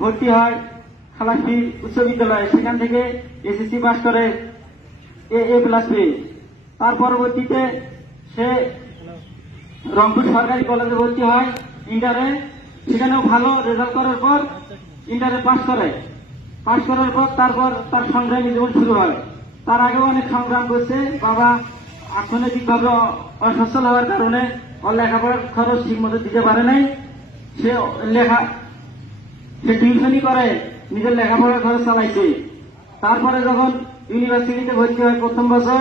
ভর্তি হয় খালাসি উচ্চ বিদ্যালয়ে, সেখান থেকে এসএসসি পাস করে A+ পেয়ে। তার পরবর্তীতে সে রংপুর সরকারি কলেজে ভর্তি হয় ইন্টারে, সেখানেও ভালো রেজাল্ট করার পর ইন্টারে পাস করার পর তারপর তার সংগ্রামী জীবন শুরু হয়। তার আগেও অনেক সংগ্রাম করছে। বাবা অর্থনৈতিকভাবে অসচ্ছল হওয়ার কারণে ওর লেখাপড়ার খরচ ঠিক মতো দিতে পারে নাই। সে টিউশনই করে নিজের লেখাপড়ার খরচ চালাইছে। তারপরে যখন ইউনিভার্সিটিতে ভর্তি হয় প্রথম বছর,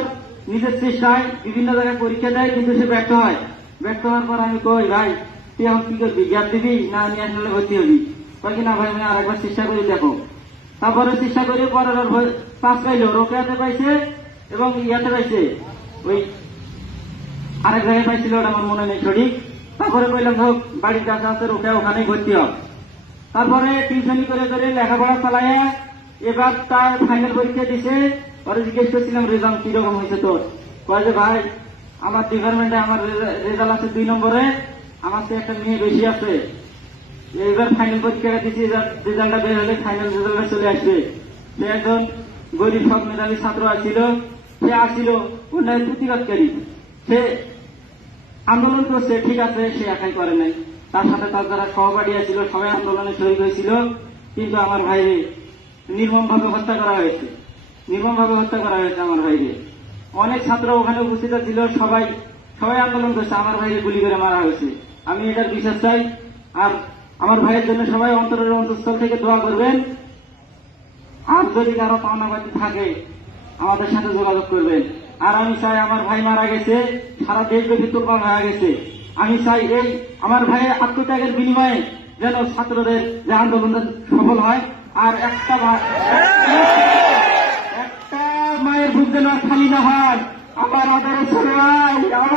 নিজের চেষ্টায় বিভিন্ন জায়গায় পরীক্ষা দেয়, কিন্তু সে ব্যর্থ হয়। ব্যর্থ হওয়ার পর আমি কই, ভাই তুই এখন কি করবি, গ্যাপ দিবি না ন্যাশনালে ভর্তি হবি? কয় না ভাই, আমি আরেকবার চেষ্টা করি, দেখো। তারপরে চেষ্টা করে পরের পাস পাইলো, রোকেয়াতে পাইছে এবং ইয়াতে পাইছে, ওই আরেক জায়গায় পাইছিল, ওটা আমার মনে নেই সঠিক। তারপরে কইলাম হোক, বাড়ির কাছে আছে রোকেয়া, ওখানেই ভর্তি হোক। তারপরে টিউশনি করে করে লেখাপড়া চালাইয়া এবার তার ফাইনাল পরীক্ষা দিছে। পরে জিজ্ঞেস করছিলাম রেজাল্ট কিরকম হয়েছে তোর? কয় যে ভাই আমার ডিপার্টমেন্টে আমার রেজাল্ট আছে 2 নম্বরে, আমার তো একটা মেয়ে বেশি আছে। এবার ফাইনাল পরীক্ষাটা দিচ্ছি, রেজাল্টটা বের হলে ফাইনাল রেজাল্টটা চলে আসবে। সে একজন গরিব সব মেধাবী ছাত্র আসছিল, সে আসছিল অন্যায় প্রতিবাদকারী। সে আন্দোলন করছে, ঠিক আছে, সে একাই করে নাই, তার সাথে তার যারা সহপাঠী ছিল সবাই আন্দোলনে শহীদ হয়েছিল। কিন্তু আমার ভাইরে নির্মমভাবে হত্যা করা হয়েছে, আমার ভাইরে। অনেক ছাত্র ওখানে উপস্থিত ছিল, সবাই আন্দোলন করছে, আমার ভাইরে গুলি করে মারা হয়েছে। আমি এটার বিশ্বাস চাই। আর আমার ভাইয়ের জন্য সবাই অন্তরের অন্তঃস্থল থেকে দোয়া করবেন। আর যদি কারো পাওনাবাদী থাকে আমাদের সাথে যোগাযোগ করবেন। আর আমি চাই, আমার ভাই মারা গেছে, সারা দেশব্যাপী তোলপাড় হয়ে গেছে, আমি চাই এই আমার ভাইয়ের আত্মত্যাগের বিনিময়ে যেন ছাত্রদের যে আন্দোলনটা সফল হয়। আর একটা মায়ের বুক যেন খালি না হয়। আমার আদরের ছেলে ভাই, আমার